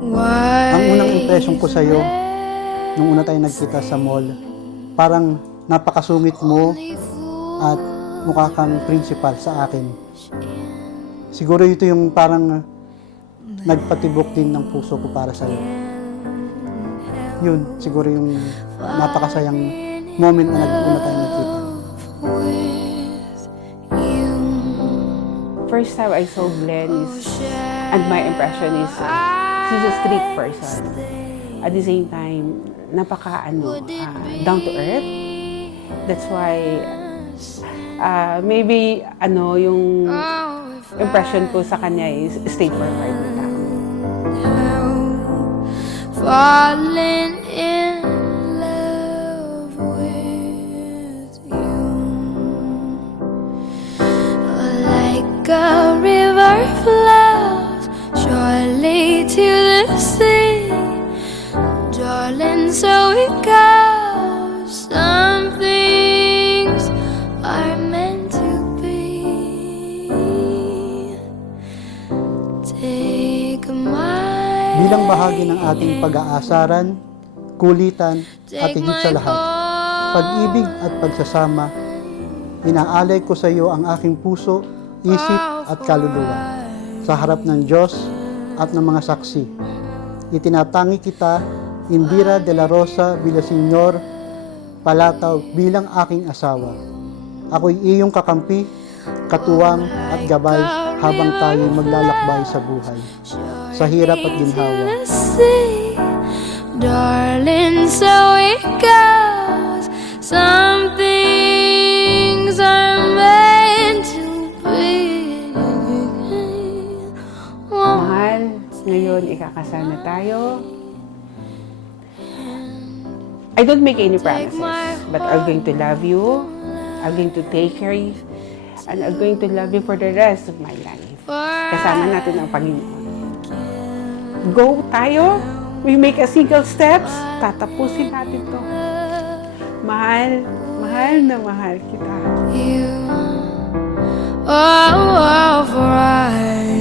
Ang unang impression ko sa'yo, nung una tayo nagkita sa mall, parang napakasungit mo at mukha kang principal sa akin. Siguro ito yung parang nagpatibok din ng puso ko para sa'yo. Yun, siguro yung napakasayang moment na nag-una tayo nagkita. First time I saw Glenn and my impression is she's a strict person. At the same time, down to earth. That's why maybe yung impression ko sa kanya is straightforward na tao. Falling in love with you, like a river flows surely to the sea, darling, so it goes. Some things are meant to be. Take my Bilang bahagi ng ating pag-aasaran, kulitan, at higit sa lahat, pag-ibig at pagsasama, inaalay ko sa iyo ang aking puso, isip at kaluluwa sa harap ng Diyos at ng mga saksi. Itinatangi kita, Indira de la Rosa Villaseñor Palataw, bilang aking asawa. Ako'y iyong kakampi, katuwang at gabay habang tayo maglalakbay sa buhay, sa hirap at ginhawa. Darling, so it goes. Some things are meant to be. Mahal, ngayon ikakasal na tayo. I don't make any promises, but I'm going to love you. I'm going to take care of you. And I'm going to love you for the rest of my life. Kasama natin ang Panginoon. Go tayo. We make a single steps. Tatapusin natin to. Mahal, mahal na mahal kita. You, oh, for I